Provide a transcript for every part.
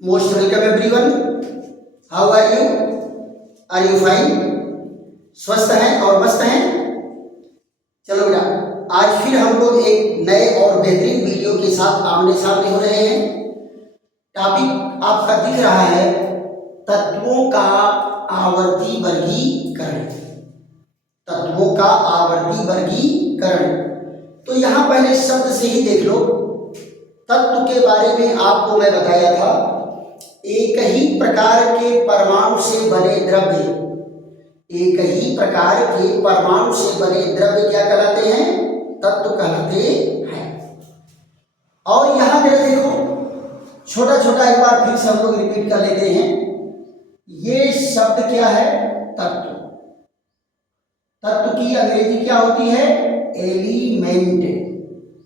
Most welcome everyone. How are you? Are you fine? स्वस्थ हैं और मस्त हैं? चलो बेटा, आज फिर हम लोग एक नए और बेहतरीन वीडियो के साथ आमने सामने हो रहे हैं। टॉपिक आपका दिख रहा है तत्वों का आवर्ती वर्गीकरण। तत्वों का आवर्ती वर्गीकरण। तो यहाँ पहले शब्द से ही देख लो। तत्व के बारे में आपको मैं बताया था, एक ही प्रकार के परमाणु से बने द्रव्य, एक ही प्रकार के परमाणु से बने द्रव्य क्या कहलाते हैं? तत्व कहलाते हैं। और यहां मेरा देखो, छोटा छोटा एक बार फिर से हम लोग रिपीट कर लेते हैं। ये शब्द क्या है? तत्व। तत्व की अंग्रेजी क्या होती है? एलिमेंट।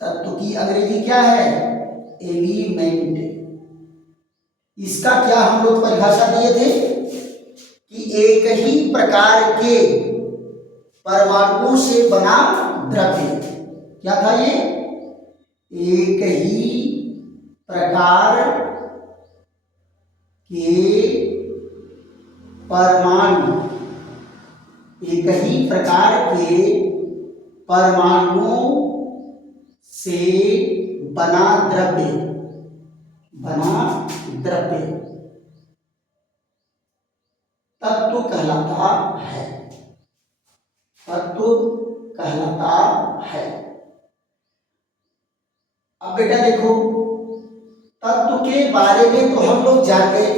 तत्व की अंग्रेजी क्या है? एलिमेंट। इसका क्या हम लोग परिभाषा दिए थे कि एक ही प्रकार के परमाणुओं से बना द्रव्य। क्या था ये? एक ही प्रकार के परमाणु, एक ही प्रकार के परमाणुओं से बना द्रव्य, बना द्रव्य तत्व कहलाता है। तत्व कहलाता है। अब बेटा देखो, तत्व के बारे में तो हम लोग जान गए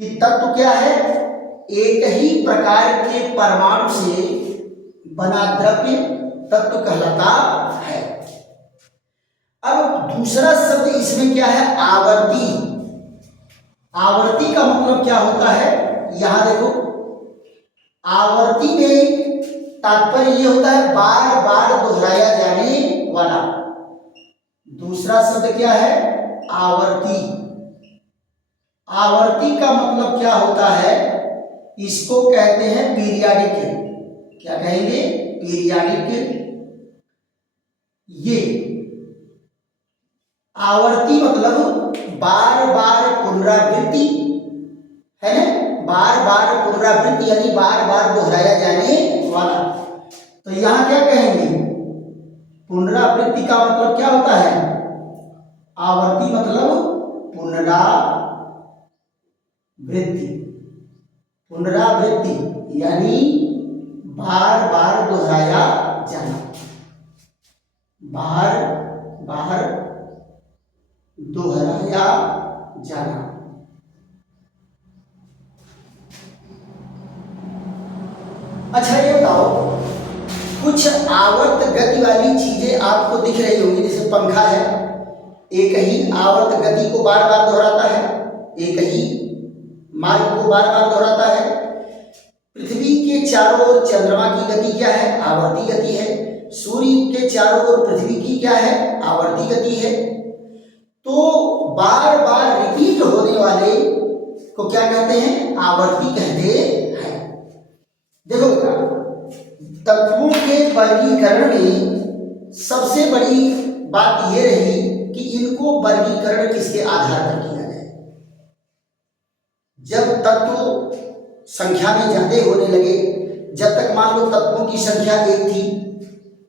कि तत्व क्या है? एक ही प्रकार के परमाणु से बना द्रव्य तत्व कहलाता है। अब दूसरा शब्द इसमें क्या है? आवर्ती। आवर्ती का मतलब क्या होता है? यहां देखो, आवर्ती में तात्पर्य ये होता है बार बार दोहराया जाने वाला। दूसरा शब्द क्या है? आवर्ती। आवर्ती का मतलब क्या होता है? इसको कहते हैं पीरियाडिक। क्या कहेंगे? पीरियाडिक। ये आवर्ती मतलब बार बार पुनरावृत्ति है ना, बार बार पुनरावृत्ति यानी बार बार दोहराया जाने वाला। तो यहां क्या कहेंगे? पुनरावृत्ति का मतलब क्या होता है? आवर्ती मतलब पुनरावृत्ति। पुनरावृत्ति यानी बार बार दोहराया जाना, बार बार दोहराया जाना। अच्छा ये बताओ, कुछ आवर्त गति वाली चीजें आपको दिख रही होंगी, जैसे पंखा है, एक ही आवर्त गति को बार बार दोहराता है, एक ही मार्ग को बार बार दोहराता है। पृथ्वी के चारों ओर चंद्रमा की गति क्या है? आवर्ती गति है। सूर्य के चारों ओर पृथ्वी की क्या है? आवर्ती गति है। तो बार बार रिपीट होने वाले को क्या कहते हैं? आवर्ती कहते हैं। देखो बेटा, तत्वों के वर्गीकरण में सबसे बड़ी बात यह रही कि इनको वर्गीकरण किसके आधार पर किया जाए। जब तत्व संख्या में ज्यादा होने लगे, जब तक मान लो तत्वों की संख्या 1 थी,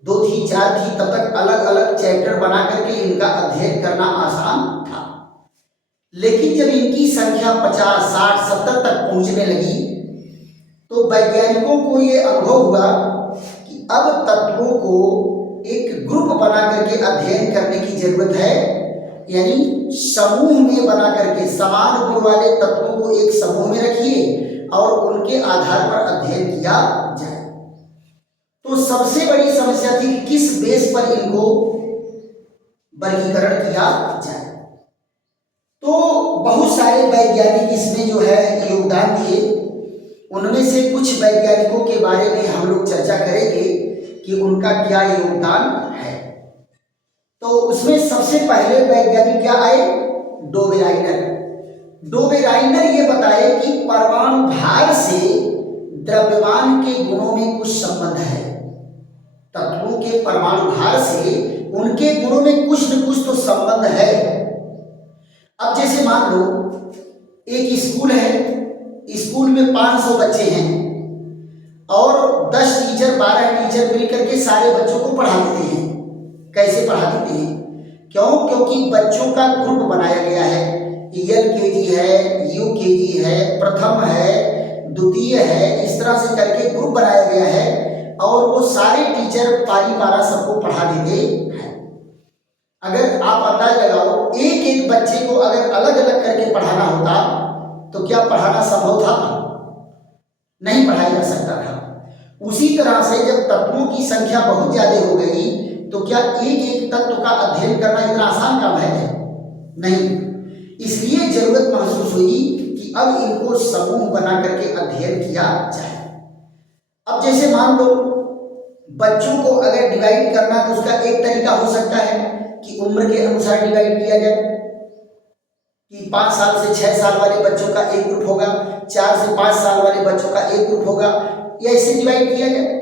2 थी, 4 थी, तब तक अलग अलग चैप्टर बना करके इनका अध्ययन करना आसान था। लेकिन जब इनकी संख्या 50, 60, 70 तक पहुंचने लगी, तो वैज्ञानिकों को यह अनुभव हुआ कि अब तत्वों को एक ग्रुप बना करके अध्ययन करने की जरूरत है, यानी समूह में बना करके समान गुण वाले तत्वों को एक समूह में रखिए और उनके आधार पर अध्ययन किया जाए। तो सबसे बड़ी समस्या थी कि किस बेस पर इनको वर्गीकरण किया जाए। तो बहुत सारे वैज्ञानिक इसमें जो है योगदान दिए। उनमें से कुछ वैज्ञानिकों के बारे में हम लोग चर्चा करेंगे कि उनका क्या योगदान है। तो उसमें सबसे पहले वैज्ञानिक क्या आए? डोबेराइनर। डोबेराइनर ये बताए कि परमाणु भार से द्रव्यमान के गुणों में कुछ संबंध है। तत्वों के परमाणु भार से उनके गुणों में कुछ न कुछ तो संबंध है। अब जैसे मान लो एक स्कूल है, स्कूल में 500 बच्चे हैं और 10 टीचर 12 टीचर मिलकर के सारे बच्चों को पढ़ा देते हैं। कैसे पढ़ा देते हैं? क्यों? क्योंकि बच्चों का ग्रुप बनाया गया है। LKG है, UKG है, प्रथम है, द्वितीय है, इस तरह से करके ग्रुप बनाया गया है और वो सारे टीचर पारी पारा सबको पढ़ा देते हैं। अगर आप अंदाज लगाओ, एक एक बच्चे को अगर अलग अलग करके पढ़ाना होता तो क्या पढ़ाना संभव था? नहीं पढ़ाया जा सकता था। उसी तरह से जब तत्वों की संख्या बहुत ज्यादा हो गई तो क्या एक एक तत्व का अध्ययन करना इतना आसान काम है? नहीं। इसलिए जरूरत महसूस हुई कि अब इनको समूह बना करके अध्ययन किया जाए। अब जैसे मान लो बच्चों को अगर डिवाइड करना तो उसका एक तरीका हो सकता है कि उम्र के अनुसार डिवाइड किया जाए कि 5 साल से 6 साल वाले बच्चों का एक ग्रुप होगा, 4 से 5 साल वाले बच्चों का एक ग्रुप होगा, या ऐसे डिवाइड किया जाए।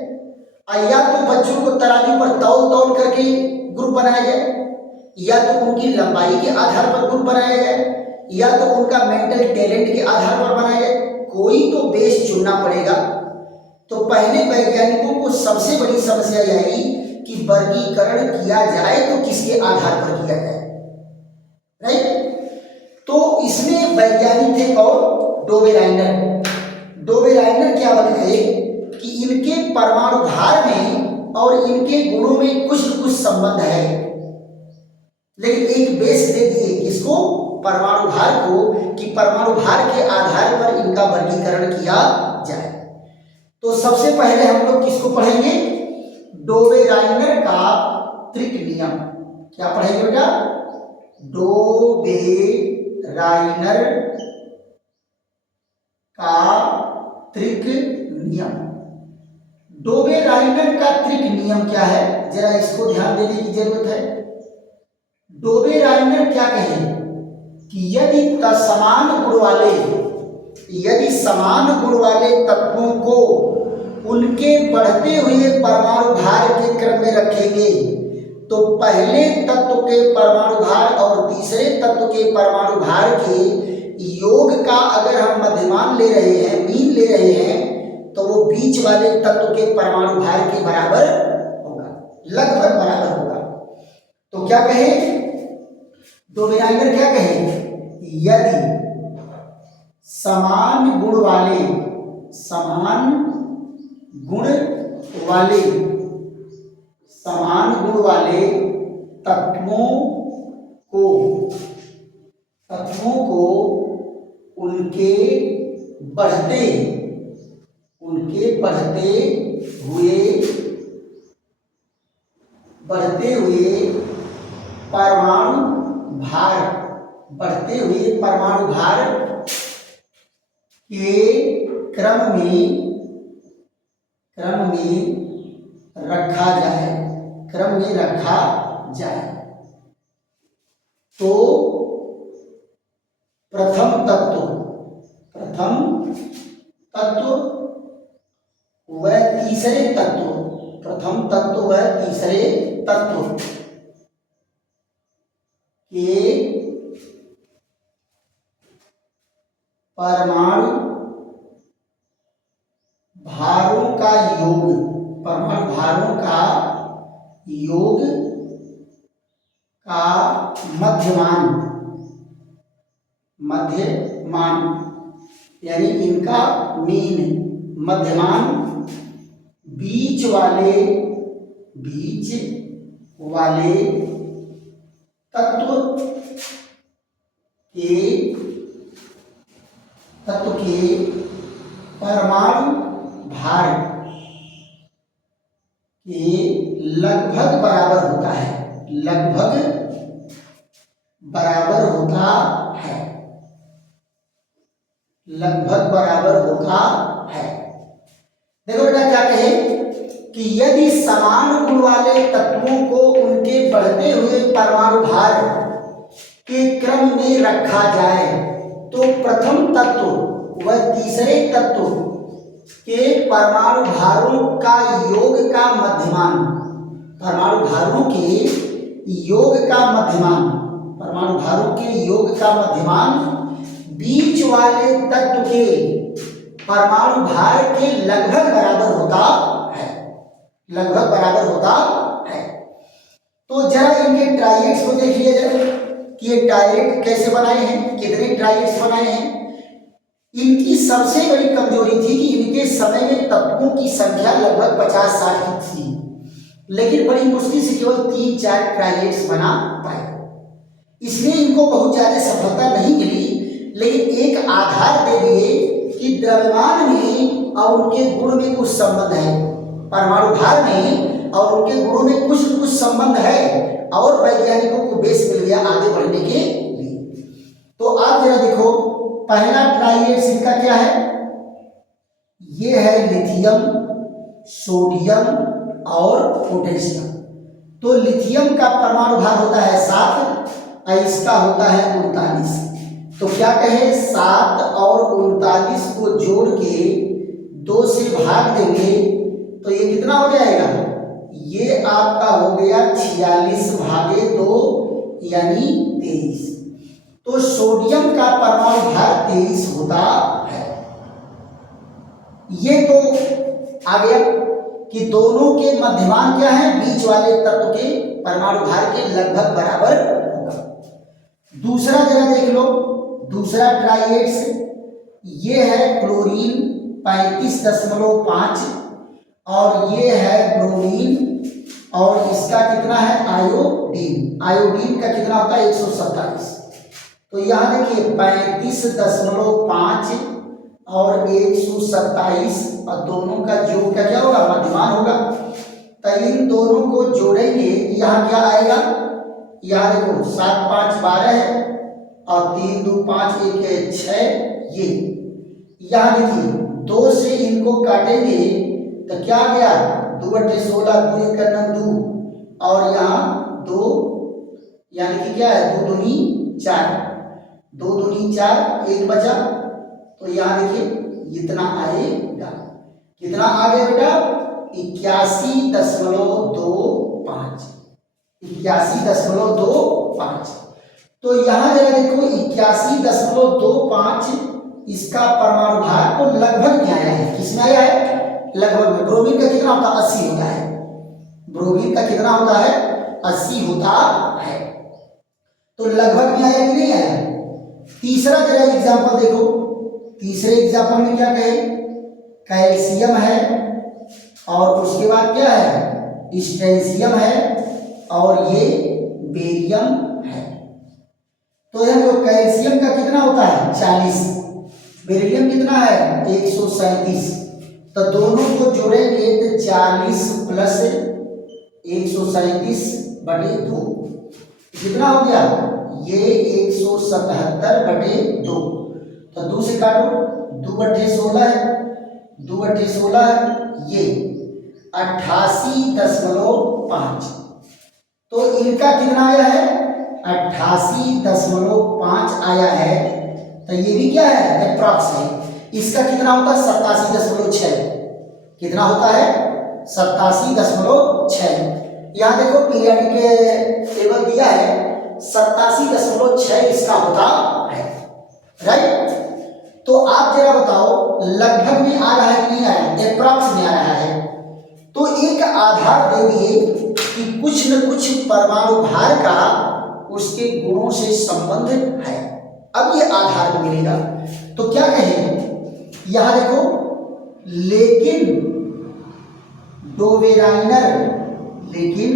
या तो बच्चों को तराजू पर तौल तौल करके ग्रुप बनाया जाए, या तो उनकी लंबाई के आधार पर ग्रुप बनाया जाए, या तो उनका मेंटल टैलेंट के आधार पर बनाया जाए। कोई तो बेस चुनना पड़ेगा। तो पहले वैज्ञानिकों को सबसे बड़ी समस्या यह आई कि वर्गीकरण किया जाए तो किसके आधार पर किया जाए, राइट? तो इसमें वैज्ञानिक थे कौन? डोबेराइनर। डोबेराइनर क्या बताए कि इनके परमाणु भार में और इनके गुणों में कुछ न कुछ संबंध है, लेकिन एक बेस दे दिए किसको? परमाणु भार को, कि परमाणु भार के आधार पर इनका वर्गीकरण किया जाए। तो सबसे पहले हम लोग किसको पढ़ेंगे? डोबेराइनर का त्रिक नियम। क्या पढ़ेंगे बेटा? डोबेराइनर का त्रिक नियम। डोबेराइनर का त्रिक नियम क्या है, जरा इसको ध्यान देने की जरूरत है। डोबेराइनर क्या कहे कि यदि समान गुण वाले तत्वों को उनके बढ़ते हुए परमाणु भार के क्रम में रखेंगे तो पहले तत्व के परमाणु भार और तीसरे तत्व के परमाणु भार के योग का अगर हम मध्यमान ले रहे हैं, मीन ले रहे हैं, तो वो बीच वाले तत्व के परमाणु भार के बराबर होगा, लगभग बराबर होगा। तो क्या कहे डोबेराइनर? क्या कहे? यदि समान गुण वाले तत्वों को उनके बढ़ते हुए परमाणु भार के क्रम में रखा जाए तो प्रथम तत्व व तीसरे तत्व के परमाणु भारों का योग का मध्यमान यानी इनका मीन, मध्यमान बीच वाले तत्व के परमाणु भार के लगभग बराबर होता है, देखो बेटा क्या कहे कि यदि समान गुण वाले तत्वों को उनके बढ़ते हुए परमाणु भार के क्रम में रखा जाए तो प्रथम तत्व व तीसरे तत्व के परमाणु भारों का योग का मध्यमान, परमाणु परमाणु भारों के योग का मध्यमान बीच वाले तत्व के परमाणु भार के लगभग बराबर होता है, लगभग बराबर होता है। तो जरा इनके ट्राइएड्स को देख लिया जाए कि ये ट्राइएड कैसे बनाए हैं, कितने ट्राइएड्स बनाए हैं। इनकी सबसे बड़ी कमजोरी थी कि इनके समय में तत्वों की संख्या लगभग 50-60 की थी, लेकिन बड़ी मुश्किल से केवल 3-4 ट्राइएड्स बना पाए। इसलिए इनको बहुत ज्यादा सफलता नहीं मिली, लेकिन एक आधार दे दिए कि द्रव्यमान में और उनके गुण में कुछ संबंध है, परमाणु भार में और उनके गुणों में कुछ न कुछ संबंध है, और वैज्ञानिकों को बेस मिल गया आगे बढ़ने के लिए। तो आप जरा देखो, पहला ट्राइएड्स इनका क्या है, ये है लिथियम, सोडियम और पोटेशियम। तो लिथियम का परमाणु भार होता है 7 और इसका होता है 39। तो क्या कहें, 7 और 39 को जोड़ के 2 से भाग देंगे तो ये कितना हो जाएगा, ये आपका हो गया 46/2 यानी 23। तो सोडियम का परमाणु भार 23 होता है। ये तो आ गया कि दोनों के मध्यमान क्या है, बीच वाले तत्व के परमाणु भार के लगभग बराबर होगा। दूसरा जरा देख लो, दूसरा ट्राइएड्स ये है क्लोरीन 35.5 और ये है ब्रोमीन, और इसका कितना है आयोडीन। आयोडीन का कितना होता है 127। तो यहाँ देखिए 35.5 और 127 और दोनों का योग का क्या होगा, मध्यमान होगा। तो इन दोनों को जोड़ेंगे, यहाँ क्या आएगा, यहाँ देखो 7 5 12 है और 3 2 5 1 है 6। ये यहाँ देखिए 2 से इनको काटेंगे तो क्या गया, 2/16 2 का 2 और यहाँ 2 यानी कि क्या है 2 दूनी 4, 2 दूनी 4 1 बचा। तो यहाँ देखिए इतना आएगा, कितना आ गया बेटा 81.25, 81.25। तो यहाँ जरा देखो 81.25 इसका परमाणु भार तो लगभग में आया है। किसमें आया है, लगभग में। ब्रोमीन का कितना होता है 80 होता है, ब्रोमीन का कितना होता है 80 होता है। तो लगभग में आया कि नहीं आया। तीसरा जरा एग्जांपल देखो, तीसरे एग्जांपल में क्या कहे, कैल्शियम है और उसके बाद क्या है स्ट्रेंशियम है और ये बेरियम है। तो यह जो कैल्शियम का कितना होता है 40, बेरिलियम कितना है 137। तो दोनों को जोड़ेंगे तो 40 प्लस 137/2 कितना हो गया, ये 177/2। तो 2 से काटो, 2/16 है, 2/16 है, ये 88.5। तो इनका कितना आया है 88.5 आया है। तो ये भी क्या है अप्रॉक्स है। इसका कितना होता है 87.6, कितना होता है 87.6। यहाँ देखो पीरियडिक टेबल दिया है 87.6 इसका होता है, राइट। तो आप जरा बताओ लगभग में आ रहा है कि नहीं आ रहा है, अप्रॉक्स में आ रहा है। तो एक आधार दे दिए कि कुछ न कुछ परमाणु भार का उसके गुणों से संबंध है। अब ये आधार मिलेगा तो क्या कहें, यहां देखो लेकिन डोवेराइनर, लेकिन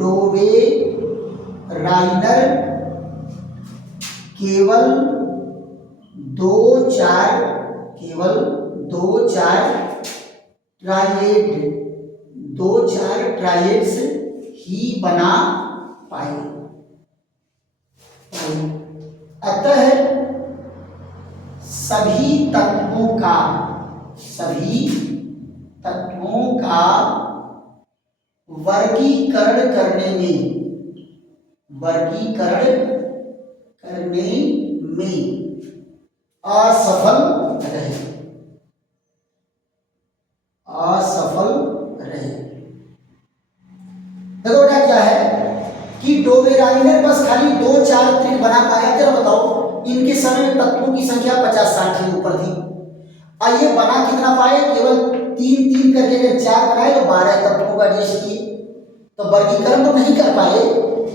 डोवेराइनर केवल 2-4 ट्राइएड्स ही बना पाए। अतः सभी तत्वों का वर्गीकरण करने में असफल रहे। देखो बेटा क्या है कि डोबेराइनर बस खाली 2-4 ट्रिक बना पाया। जरा बताओ, इनके समय में तत्वों की संख्या 50-60 के ऊपर थी। और ये बना कितना पाए? केवल 3-3 करके अगर 4 बनाए तो 12 तत्वों का एडजस्ट किए। तो वर्गीकरण तो नहीं कर पाए,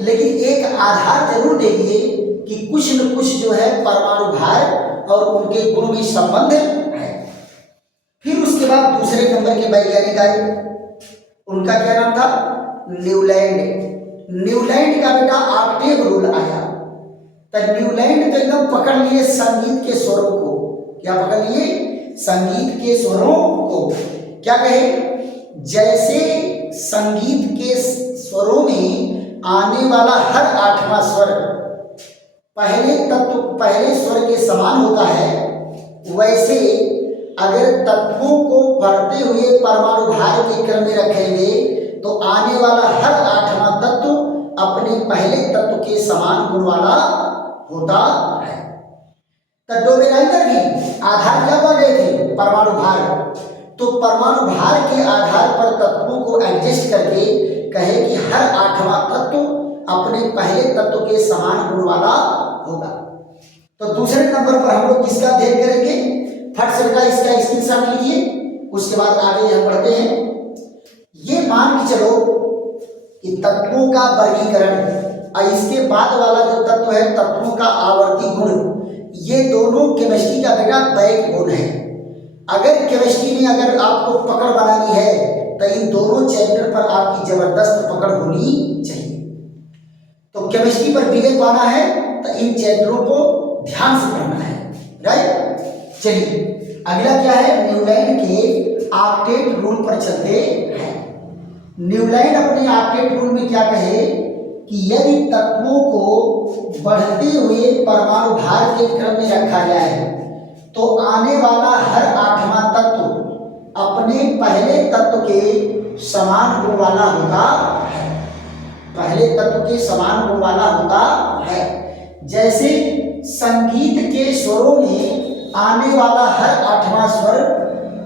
लेकिन एक आधार जरूर दे दिए कि कुछ न कुछ जो है परमाणु भार और उनके गुण में संबंध है। फिर उसके बाद दूसरे नंबर के वैज्ञानिक आए, उनका क्या नाम था? न्यूलैंड। न्यूलैंड का बेटा ऑक्टेव रूल आया। तो न्यूलैंड तो एकदम पकड़ लिए संगीत के स्वरों को। क्या पकड़ लिए? संगीत के स्वरों को। क्या कहे? जैसे संगीत के स्वरों में आने वाला हर 8वां स्वर पहले स्वर के समान होता है, वैसे अगर तत्वों को बढ़ते हुए परमाणु भार के क्रम में रखेंगे तो आने वाला हर 8वां तत्व अपने पहले तत्व के समान गुण वाला होता है। तो डोबेराइनर भी आधार क्या पा गए थे? परमाणु भार। तो परमाणु भार के आधार पर तत्वों को एडजस्ट करके कहे कि हर 8वां तत्व अपने पहले तत्व के समान गुण वाला होगा। तो दूसरे नंबर पर हम लोग किसका अध्ययन करेंगे? फट से बेटा इसका स्क्रीनशॉट लीजिए, उसके बाद आगे हम बढ़ते हैं। ये मान के चलो कि तत्वों का वर्गीकरण और इसके बाद वाला जो तत्व है तत्वों का आवर्ती गुण, ये दोनों केमिस्ट्री का बेटा बैकबोन है। अगर केमिस्ट्री में अगर आपको पकड़ बनानी है तो इन दोनों चैप्टर पर आपकी जबरदस्त पकड़ होनी चाहिए। तो केमिस्ट्री पर विजय पाना है तो इन चैप्टरों को ध्यान से पढ़ना है। राइट, चलिए अगला क्या है? न्यूलैंड के ऑक्टेट रूल पर चलते हैं। न्यूलैंड अपने ऑक्टेट रूल में क्या कहे कि यदि तत्वों को बढ़ते हुए परमाणु भार के क्रम में रखा जाए तो आने वाला हर 8वां तत्व अपने पहले तत्व के समान गुण वाला होता है। पहले तत्व के समान गुण वाला होता है। जैसे संगीत के स्वरों में आने वाला हर 8वां स्वर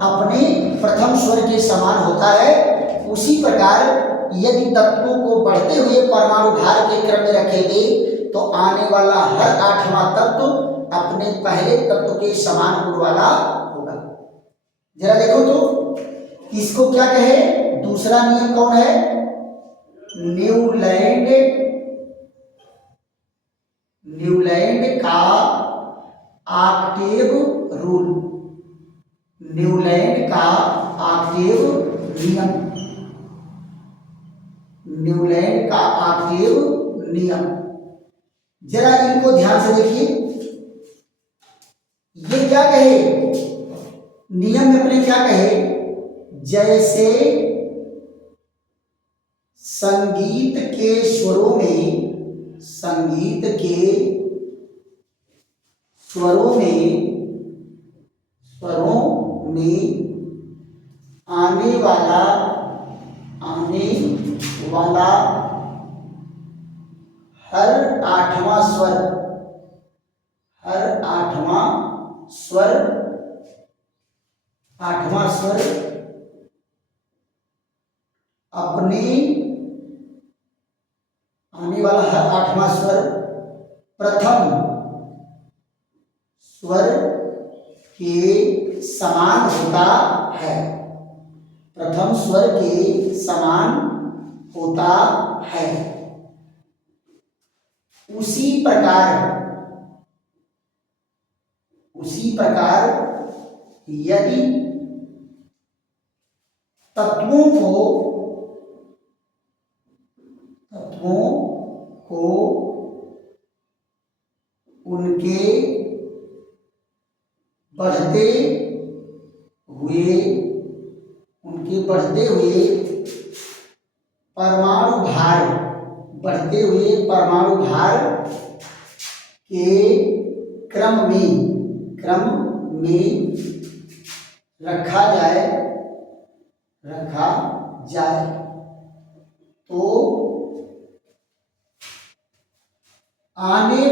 अपने प्रथम स्वर के समान होता है, उसी प्रकार यदि तत्वों को बढ़ते हुए परमाणु भार के क्रम में रखेंगे तो आने वाला हर 8वां तत्व अपने पहले तत्व के समान गुण वाला होगा। जरा देखो तो इसको क्या कहे? दूसरा नियम कौन है? न्यूलैंड का ऑक्टेव रूल। न्यूलैंड का ऑक्टेव नियम। न्यूलैंड का ऑक्टेव नियम। जरा इनको ध्यान से देखिए, ये क्या कहे? नियम में अपने क्या कहे? जैसे संगीत के स्वरों में आने वाला हर 8वां स्वर अपने आने वाला हर 8वां स्वर प्रथम स्वर के समान होता है। प्रथम स्वर के समान होता है। उसी प्रकार यदि तत्वों को उनके बढ़ते हुए परमाणु भार के क्रम में रखा जाए तो आने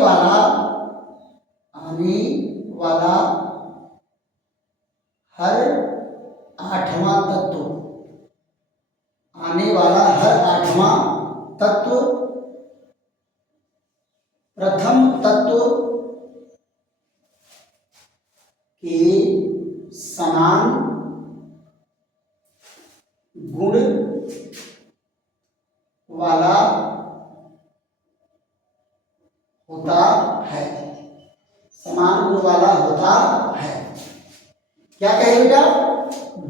वाला हर 8वां तत्व प्रथम तत्व के समान गुण वाला होता है, समान गुण वाला होता है। क्या कहे बेटा?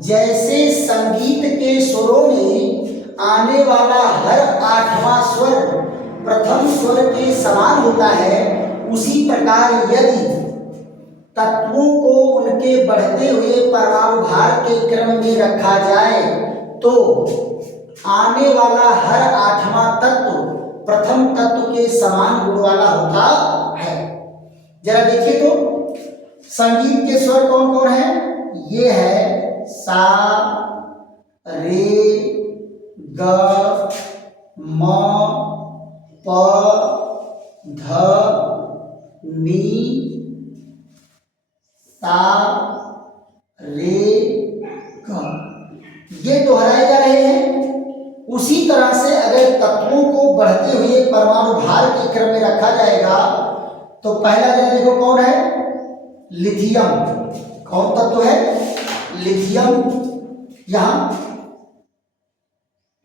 जैसे संगीत के स्वरों में आने वाला हर आठवां स्वर प्रथम स्वर के समान होता है, उसी प्रकार यदि तत्वों को उनके बढ़ते हुए परमाणु भार के क्रम में रखा जाए तो आने वाला हर आठवां तत्व प्रथम तत्व के समान गुण वाला होता है। जरा देखिए तो संगीत के स्वर कौन कौन है? ये है सा, रे, ग, म, प, ध, नी, सा, रे, ग। ये दोहराए जा रहे हैं। उसी तरह से अगर तत्वों को बढ़ते हुए परमाणु भार के क्रम में रखा जाएगा तो पहला जरा देखो कौन है? लिथियम। कौन तत्व है? लिथियम। यहां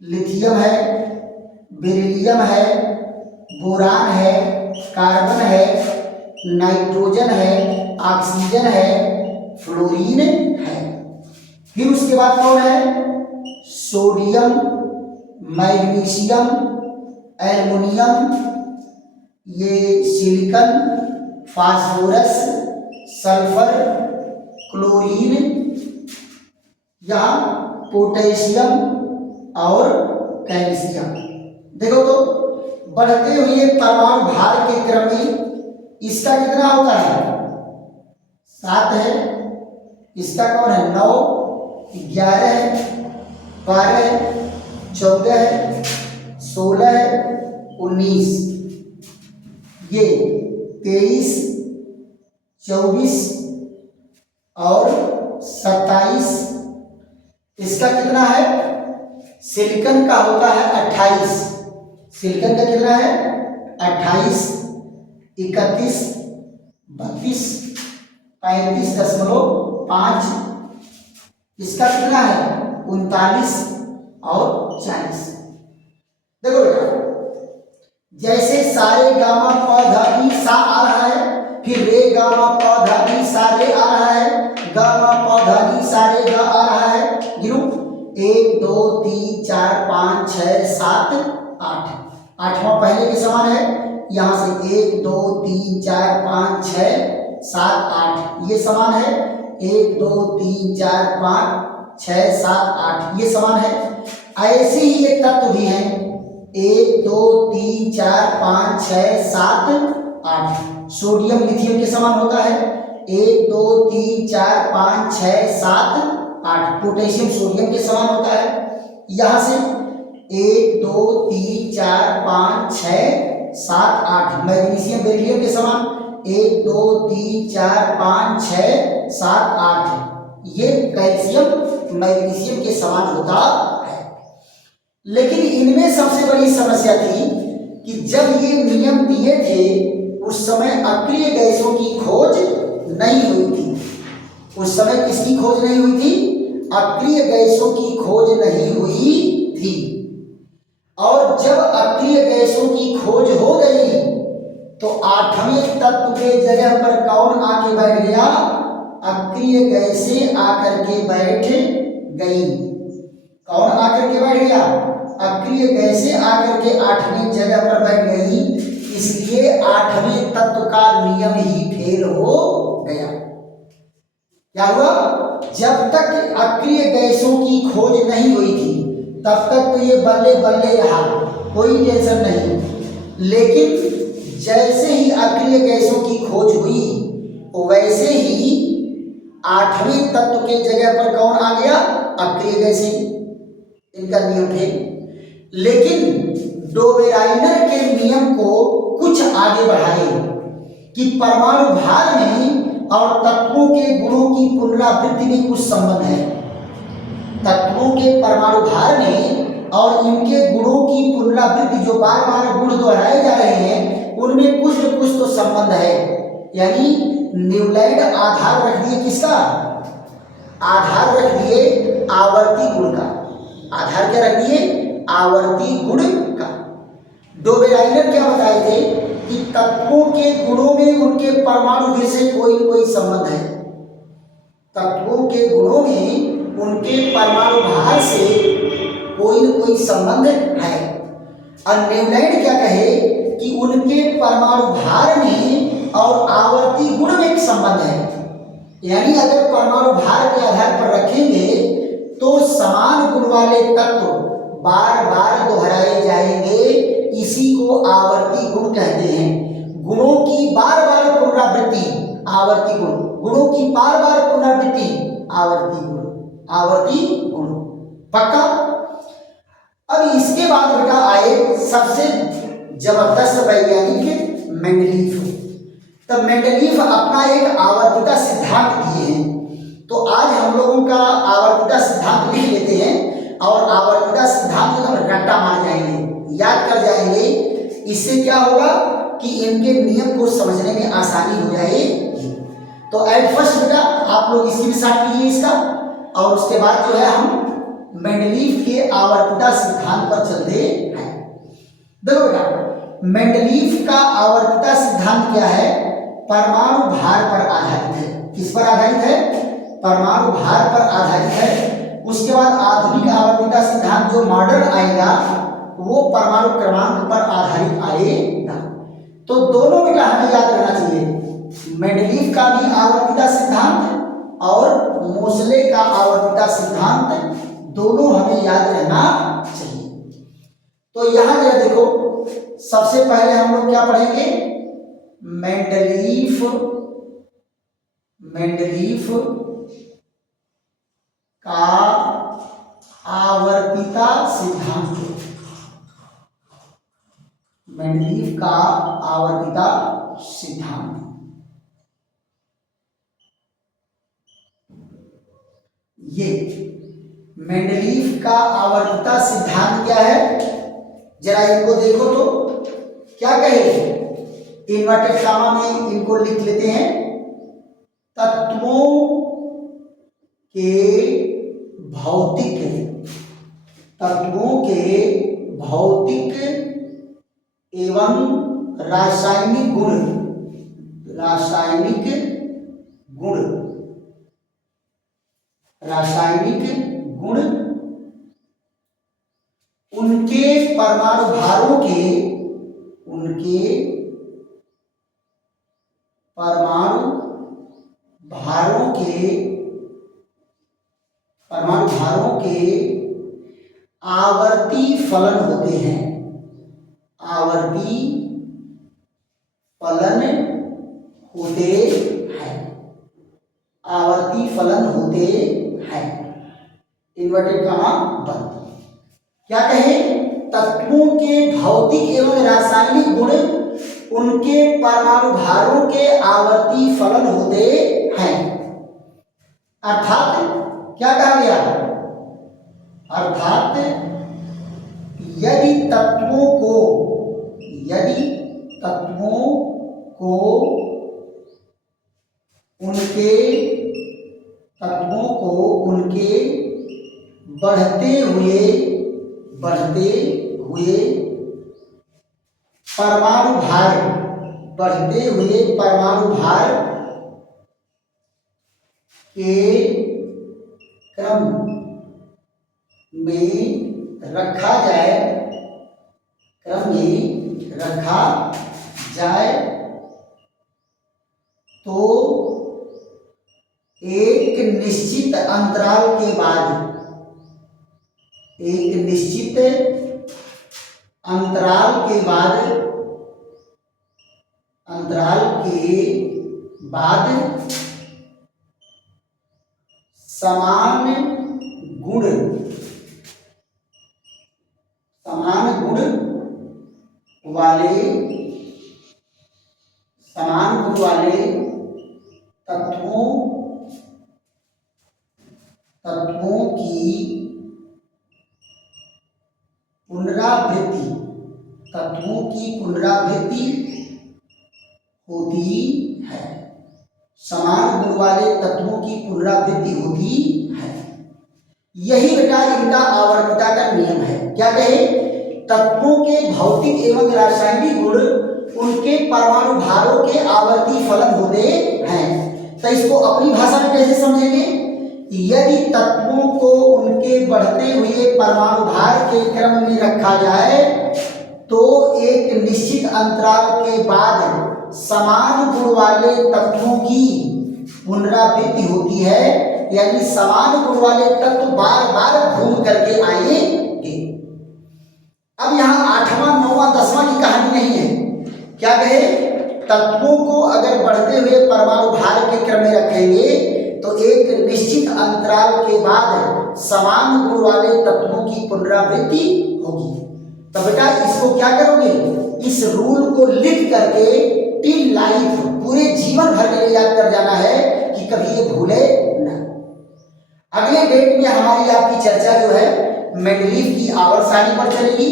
लिथियम है, बेरिलियम है, बोरान है, कार्बन है, नाइट्रोजन है, ऑक्सीजन है, फ्लोरीन है। फिर उसके बाद कौन है? सोडियम, मैग्नीशियम, एल्युमिनियम, ये सिलिकॉन, फास्फोरस, सल्फर, क्लोरीन, यहाँ पोटेशियम और कैल्शियम। देखो तो बढ़ते हुए परमाणु भार के क्रम में इसका कितना होता है? 7 है। इसका कौन है? 9, 11 है, 12 है, 14 है, 16 है, 19, ये 23, 24 और 27। इसका कितना है? सिलिकॉन का होता है 28। सिलिकॉन का कितना है? 28, 31, 32, 35.5। इसका कितना है? 39 और 40। देखो बेटा, जैसे सारे गामा पौधा ई सा आ रहा है, फिर रे गामा पौधा ई सा रे आ रहा है, गामा पौधा ई सा रे गा आ रहा है। गिनो 1 2 3 4 5 6 7 8। आठवां पहले के समान है। यहां से 1 2 3 4 5 6 7 8 ये समान है। 1 2 3 4 5 6 7 8 ये समान है। ऐसे ही एक तत्व भी है 1 2 3 4 5 6 7 8। सोडियम लिथियम के समान होता है 1 2 3 4 5 6 7 8। पोटेशियम सोडियम के समान होता है। यहां से 1 2 3 4 5 6 7 8। मैग्नीशियम बेरिलियम के समान 1 2 3 4 5 6 7 8। ये कैल्शियम मैग्नीशियम के समान होता है। लेकिन इनमें सबसे बड़ी समस्या थी कि जब ये नियम दिए थे उस समय अक्रिय गैसों की खोज नहीं हुई थी। उस समय किसकी खोज नहीं हुई थी? अक्रिय गैसों की खोज नहीं हुई थी। और जब अक्रिय गैसों की खोज हो गई तो आठवें तत्व के जगह पर कौन आके बैठ गया? अक्रिय गैसें आकर के बैठ गई। कौन आकर के बैठ गया? अक्रिय गैसें आकर के आठवीं जगह पर बैठ गई। इसलिए आठवें तत्व का नियम ही फेल हो गया। क्या हुआ? जब तक अक्रिय गैसों की खोज नहीं हुई थी तब तक तो ये बल्ले बल्ले रहा, कोई टेंशन नहीं। लेकिन जैसे ही अक्रिय गैसों की खोज हुई वैसे ही आठवें तत्व के जगह पर कौन आ गया? अक्रिय गैसें। इनका नियम फेल। लेकिन डोबेराइनर के नियम को कुछ आगे बढ़ाए कि परमाणु भार में और तत्वों के गुणों की पुनरावृत्ति में कुछ संबंध है। तत्वों के परमाणु भार में और इनके गुणों की पुनरावृत्ति, जो बार बार गुण दोहराए जा रहे हैं, उनमें कुछ न संबंध है, यानी न्यूलैंड आधार रख दिए किसका, आधार रख दिए आवर्ती गुण का। आधार क्या रख दिए, आवर्ती गुण का। डोबेराइनर क्या बताए थे कि तत्वों के गुणों में उनके परमाणु भेद से कोई न कोई संबंध है। तत्वों के गुणों में उनके परमाणु भार से कोई न कोई संबंध है। और न्यूलैंड क्या कहे कि उनके परमाणु भार में और आवर्ती गुण में एक संबंध है, यानी अगर परमाणु भार के आधार पर रखेंगे तो समान गुण वाले तत्व बार बार दोहराए जाएंगे, इसी को आवर्ती गुण कहते हैं। गुणों की बार बार पुनरावृत्ति आवर्ती गुण, गुणों की बार बार पुनरावृत्ति आवर्ती गुण, आवर्ती गुण। पक्का। अब इसके बाद बेटा आए सबसे जबरदस्त वैज्ञानिक मेंडलीफ। तब मेंडलीफ अपना एक आवर्तिता सिद्धांत दिए हैं, तो आज हम लोगों का आवर्तिता सिद्धांत लिख लेते हैं और आवर्तिता सिद्धांत को हम रट्टा मार जाएंगे, याद कर जाएंगे। इससे क्या होगा कि इनके नियम को समझने में आसानी हो जाएगी। तो एट फर्स्ट बेटा आप लोग स्क्रीनशॉट कीजिए इसका, और उसके बाद जो है हम मेंडलीफ के आवर्तिता सिद्धांत पर चलते हैं। देखो बेटा, मेंडलीफ का आवर्तिता सिद्धांत क्या है, परमाणु भार पर आधारित है। किस पर आधारित है, परमाणु भार पर आधारित है। उसके बाद आधुनिक आवर्तिता सिद्धांत जो मॉडर्न आएगा वो परमाणु क्रमांक पर आधारित आएगा। तो दोनों बेटा हमें याद रहना चाहिए, मेंडलीफ का भी आवर्तिता सिद्धांत और मोसले का आवर्तिता सिद्धांत, दोनों हमें याद रहना चाहिए। तो यहां जरा देखो, सबसे पहले हम लोग क्या पढ़ेंगे, मेंडलीफ का आवर्तिता सिद्धांत। मेंडलीफ का आवर्तिता सिद्धांत, ये मेंडलीफ का आवर्तिता सिद्धांत क्या है, जरा इनको देखो तो क्या कहे, इन्वर्टेड कामा में इनको लिख लेते हैं, तत्वों के भौतिक एवं रासायनिक गुण उनके परमाणु भारों के आवर्ती फलन होते हैं। इन्वर्टेड कामा बंद। क्या कहे, तत्वों के भौतिक एवं रासायनिक गुण उनके परमाणु भारों के आवर्ती फलन होते हैं। अर्थात क्या कहा गया, अर्थात यदि तत्वों को उनके बढ़ते हुए परमाणु भार के क्रम में रखा जाए तो एक निश्चित अंतराल के बाद समान गुण वाले तत्वों की पुनरावृत्ति होती है, समान गुण वाले तत्वों की पुनरावृत्ति होती है। यही बेटा इनका आवर्तता का नियम है। क्या कहे? तत्वों के भौतिक एवं रासायनिक गुण उनके परमाणु भारों के आवर्ती फलन होते हैं। तो इसको अपनी भाषा में कैसे समझेंगे? यदि तत्वों को उनके बढ़ते हुए परमाणु भार के क्रम में रखा जाए तो एक निश्चित अंतराल के बाद समान गुण वाले तत्वों की पुनरावृत्ति होती है, यानी समान गुण वाले तत्व बार बार घूम करके आएंगे। अब यहाँ 8वां 9वां 10वां की कहानी नहीं है। क्या कहे? तत्वों को अगर बढ़ते हुए परमाणु भार के क्रम में रखेंगे तो एक निश्चित अंतराल के बाद समान गुण वाले तत्वों की पुनरावृत्ति होगी। तो बेटा इसको क्या करोगे? इस रूल को लिख करके टिल लाइफ, पूरे जीवन भर के लिए याद कर जाना है कि कभी ये भूले ना। अगले डेट में हमारी आपकी चर्चा जो है मेंडलीव की आवर्त सारणी पर चलेगी।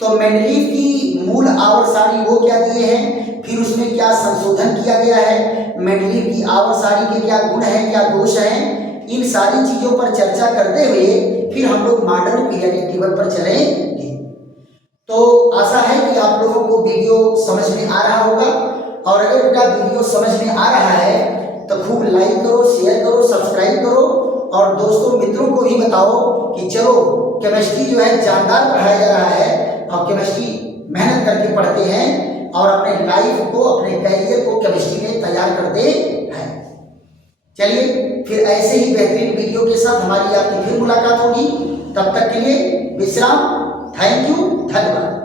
तो मेंडलीव की मूल आवर्त सारणी वो क्या दिए हैं, फिर उसमें क्या संशोधन किया गया है, मेंडलीव की आवर्त सारणी के क्या गुण हैं, क्या दोष हैं, इन सारी चीजों पर चर्चा करते हुए फिर हम लोग मॉडर्न पीरियडिक टेबल पर चलेंगे। तो आशा है कि आप लोगों को वीडियो समझ में आ रहा होगा, और अगर बेटा वीडियो समझ में आ रहा है तो खूब लाइक करो, शेयर करो, सब्सक्राइब करो, और दोस्तों मित्रों को भी बताओ कि चलो केमिस्ट्री जो है जानदार पढ़ाया जा रहा है, और केमिस्ट्री मेहनत करके पढ़ते हैं और अपने लाइफ को, अपने कैरियर को केमिस्ट्री में तैयार करते हैं। चलिए फिर ऐसे ही बेहतरीन वीडियो के साथ हमारी आपकी फिर मुलाकात होगी। तब तक के लिए विश्राम। थैंक यू, धन्यवाद।